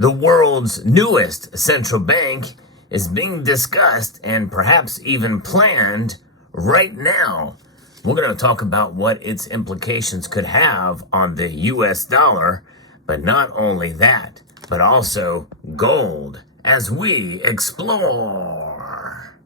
The world's newest central bank is being discussed and perhaps even planned right now. We're going to talk about what its implications could have on the US dollar, but not only that, but also gold as we explore.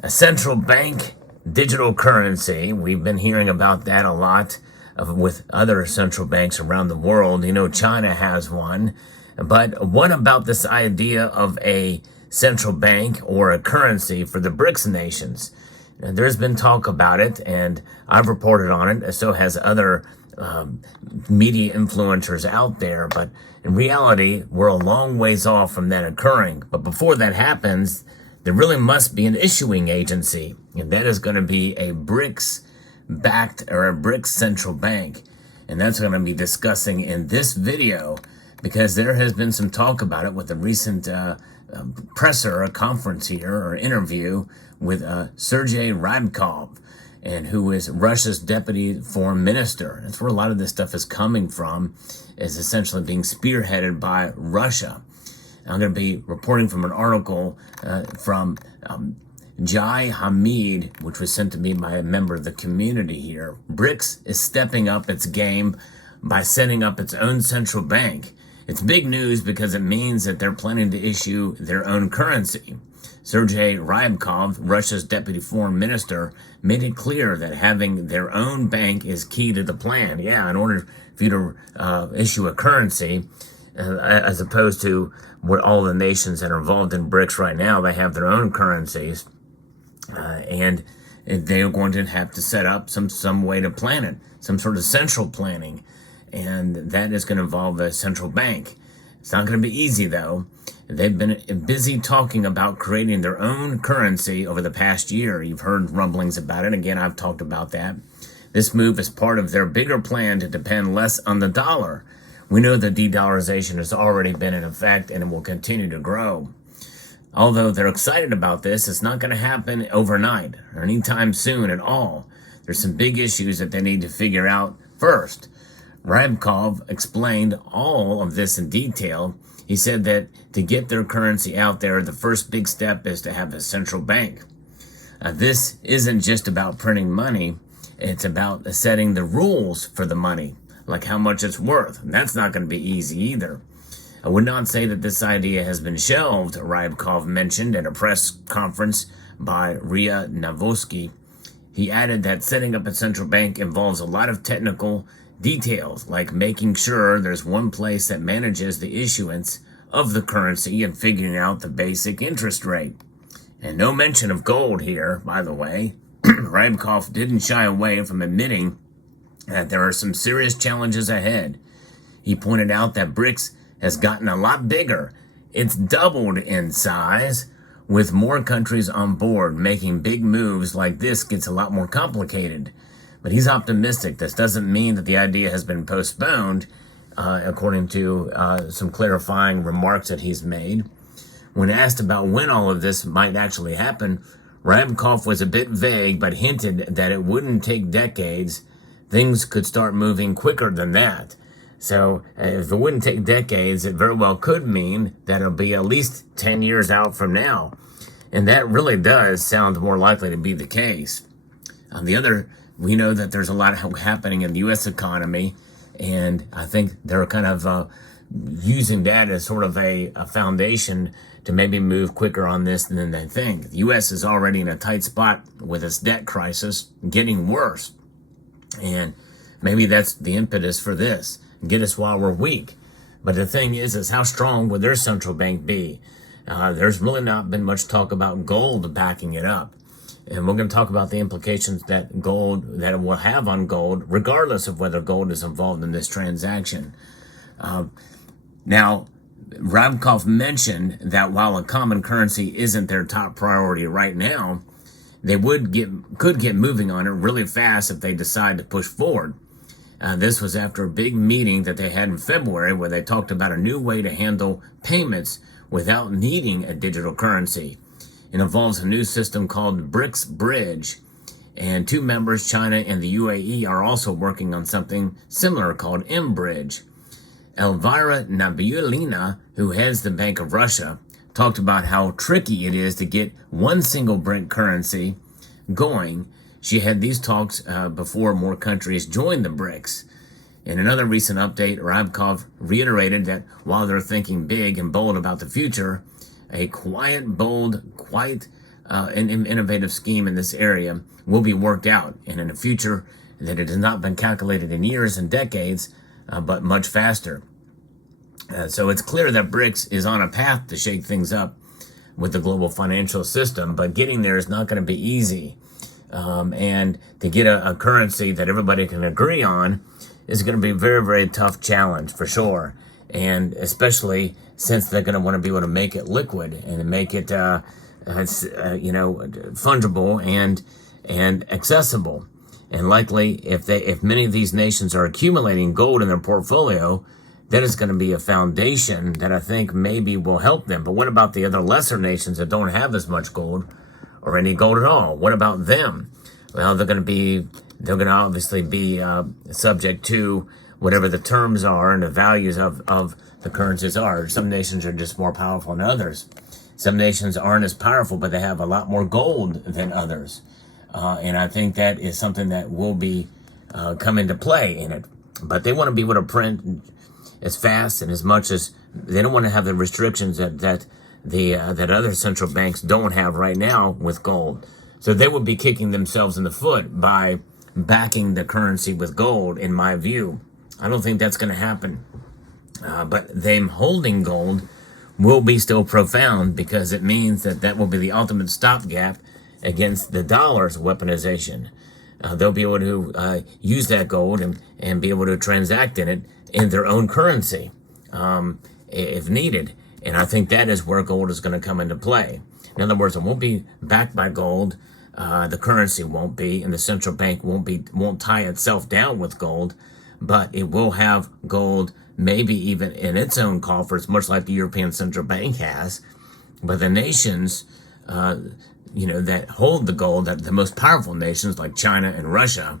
A central bank digital currency. We've been hearing about that a lot with other central banks around the world. You know, China has one. But what about this idea of a central bank or a currency for the BRICS nations? There's been talk about it, and I've reported on it. So has other media influencers out there. But in reality, we're a long ways off from that occurring. But before that happens, there really must be an issuing agency, and that is going to be a BRICS-backed or a BRICS central bank. And that's what I'm going to be discussing in this video, because there has been some talk about it with a recent presser, a conference here, or interview with Sergei Ryabkov, and who is Russia's deputy foreign minister. That's where a lot of this stuff is coming from, is essentially being spearheaded by Russia. I'm going to be reporting from an article from Jai Hamid, which was sent to me by a member of the community here. BRICS is stepping up its game by setting up its own central bank. It's big news because it means that they're planning to issue their own currency. Sergei Ryabkov, Russia's deputy foreign minister, made it clear that having their own bank is key to the plan. Yeah, in order for you to issue a currency, as opposed to what all the nations that are involved in BRICS right now, they have their own currencies, and they're going to have to set up some way to plan it, some sort of central planning, and that is going to involve a central bank. It's not going to be easy, though. They've been busy talking about creating their own currency over the past year. You've heard rumblings about it. Again, I've talked about that. This move is part of their bigger plan to depend less on the dollar. We know that de-dollarization has already been in effect, and it will continue to grow. Although they're excited about this, it's not going to happen overnight or anytime soon at all. There's some big issues that they need to figure out first. Ryabkov explained all of this in detail. He said that to get their currency out there, the first big step is to have a central bank. This isn't just about printing money. It's about setting the rules for the money, like how much it's worth. And that's not going to be easy either. I would not say that this idea has been shelved, Ryabkov mentioned at a press conference by Ria Navosky. He added that setting up a central bank involves a lot of technical details, like making sure there's one place that manages the issuance of the currency and figuring out the basic interest rate. And no mention of gold here, by the way. Ryabkov didn't shy away from admitting that there are some serious challenges ahead. He pointed out that BRICS has gotten a lot bigger. It's doubled in size. With more countries on board, making big moves like this gets a lot more complicated. But he's optimistic. This doesn't mean that the idea has been postponed, according to some clarifying remarks that he's made. When asked about when all of this might actually happen, Ryabkov was a bit vague, but hinted that it wouldn't take decades. Things could start moving quicker than that. So if it wouldn't take decades, it very well could mean that it'll be at least 10 years out from now. And that really does sound more likely to be the case. On the other, we know that there's a lot happening in the U.S. economy, and I think they're kind of using that as sort of a foundation to maybe move quicker on this than they think. The U.S. is already in a tight spot with its debt crisis getting worse. And maybe that's the impetus for this. Get us while we're weak. But the thing is how strong would their central bank be? There's really not been much talk about gold backing it up. And we're going to talk about the implications that it will have on gold, regardless of whether gold is involved in this transaction. Now, Ryabkov mentioned that while a common currency isn't their top priority right now, they could get moving on it really fast if they decide to push forward. This was after a big meeting that they had in February where they talked about a new way to handle payments without needing a digital currency. It involves a new system called BRICS Bridge, and two members, China and the UAE, are also working on something similar called M-Bridge. Elvira Nabiullina, who heads the Bank of Russia, talked about how tricky it is to get one single BRIC currency going. She had these talks before more countries joined the BRICS. In another recent update, Rabkov reiterated that while they're thinking big and bold about the future, a quiet, bold, an innovative scheme in this area will be worked out, and in a future that it has not been calculated in years and decades, but much faster. So it's clear that BRICS is on a path to shake things up with the global financial system, but getting there is not going to be easy. And to get a currency that everybody can agree on is going to be a very, very tough challenge for sure. And especially since they're going to want to be able to make it liquid and make it, fungible and accessible. And likely, if many of these nations are accumulating gold in their portfolio, that is going to be a foundation that I think maybe will help them. But what about the other lesser nations that don't have as much gold or any gold at all? What about them? Well, they're going to obviously be subject to whatever the terms are and the values of the currencies are. Some nations are just more powerful than others. Some nations aren't as powerful, but they have a lot more gold than others. And I think that is something that will be come into play in it. But they want to be able to print as fast and as much as they don't want to have the restrictions that other central banks don't have right now with gold. So they would be kicking themselves in the foot by backing the currency with gold, in my view. I don't think that's going to happen. But them holding gold will be still profound, because it means that will be the ultimate stopgap against the dollar's weaponization. They'll be able to use that gold and be able to transact in it in their own currency if needed. And I think that is where gold is going to come into play. In other words, it won't be backed by gold. The currency won't be, and the central bank won't tie itself down with gold, but it will have gold maybe even in its own coffers, much like the European Central Bank has. But the nations, that hold the gold, that the most powerful nations like China and Russia,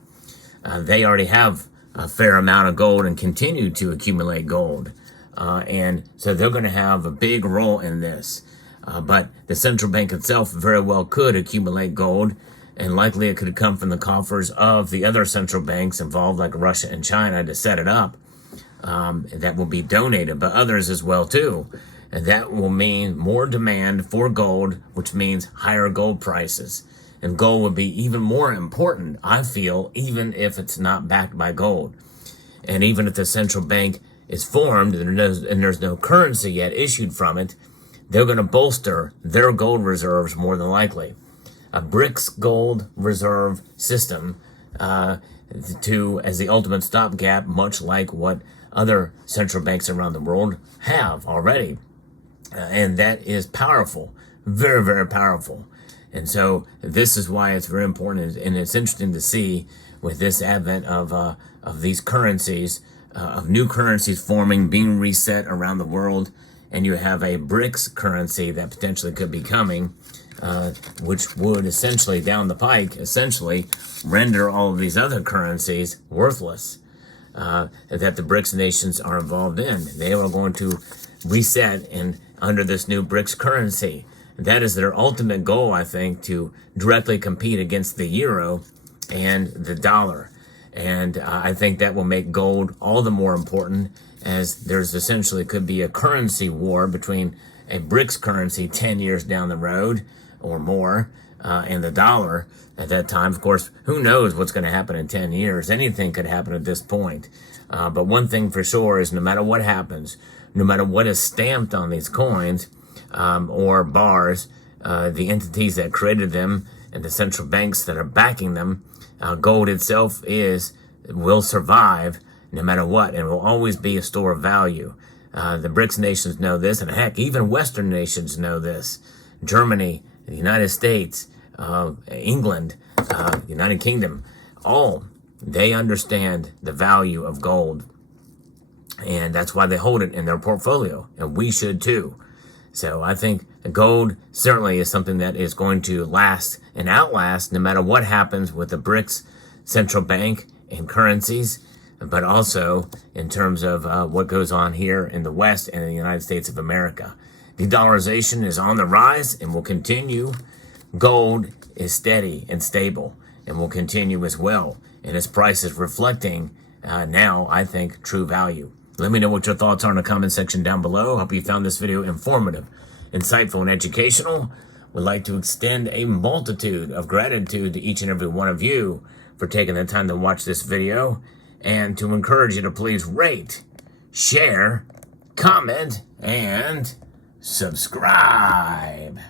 they already have a fair amount of gold and continue to accumulate gold. And so they're going to have a big role in this. But the central bank itself very well could accumulate gold, and likely it could come from the coffers of the other central banks involved, like Russia and China, to set it up. That will be donated, but others as well too. And that will mean more demand for gold, which means higher gold prices. And gold would be even more important, I feel, even if it's not backed by gold. And even if the central bank is formed and there's no currency yet issued from it, they're going to bolster their gold reserves more than likely. A BRICS gold reserve system as the ultimate stopgap, much like what other central banks around the world have already. And that is powerful, very, very powerful. And so this is why it's very important, and it's interesting to see with this advent of these currencies, of new currencies forming, being reset around the world, and you have a BRICS currency that potentially could be coming, which would essentially, down the pike, render all of these other currencies worthless, that the BRICS nations are involved in. They are going to reset under this new BRICS currency. That is their ultimate goal, I think, to directly compete against the euro and the dollar. And I think that will make gold all the more important, as there's essentially could be a currency war between a BRICS currency 10 years down the road or more and the dollar at that time. Of course, who knows what's going to happen in 10 years? Anything could happen at this point. But one thing for sure is no matter what happens, no matter what is stamped on these coins or bars, the entities that created them and the central banks that are backing them, gold itself will survive no matter what, and will always be a store of value. The BRICS nations know this, and heck, even Western nations know this. Germany, the United States, England, United Kingdom, they understand the value of gold. And that's why they hold it in their portfolio. And we should too. So I think gold certainly is something that is going to last and outlast no matter what happens with the BRICS central bank and currencies, but also in terms of what goes on here in the West and in the United States of America. De-dollarization is on the rise and will continue. Gold is steady and stable and will continue as well. And its price is reflecting now, I think, true value. Let me know what your thoughts are in the comment section down below. Hope you found this video informative, insightful, and educational. Would like to extend a multitude of gratitude to each and every one of you for taking the time to watch this video, and to encourage you to please rate, share, comment, and subscribe.